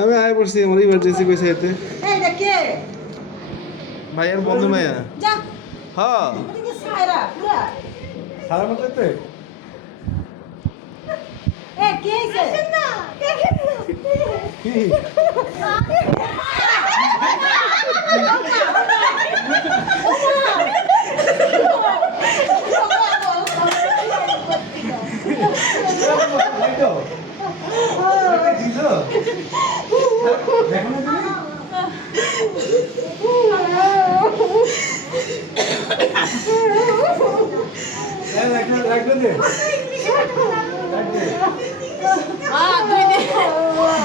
আমি আয় পড়ছি আমার ইমার্জেন্সি কইছে এতে ভাইয়ের বন্ধু মাইয়া হ্যাঁ সারা মতো এতে কি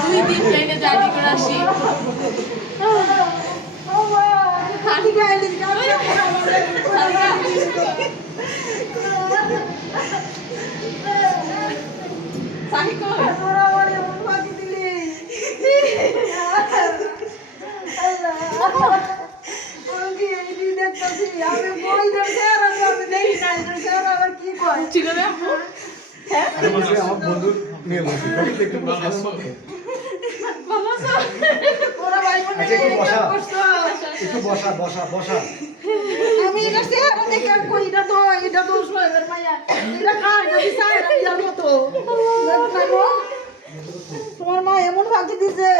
দুই দিন প্লেনে জার্নি করে আসি আমার বন্ধুর মেয়ে বলছি একটু বসা বসা বসা আমি এটা চেহারা দেখে কই এটা তো সোহেলের মাইয়া এটা কার এটা বিচার ইয়ার মতো তোমার মা এমন ফাঁকি দিছে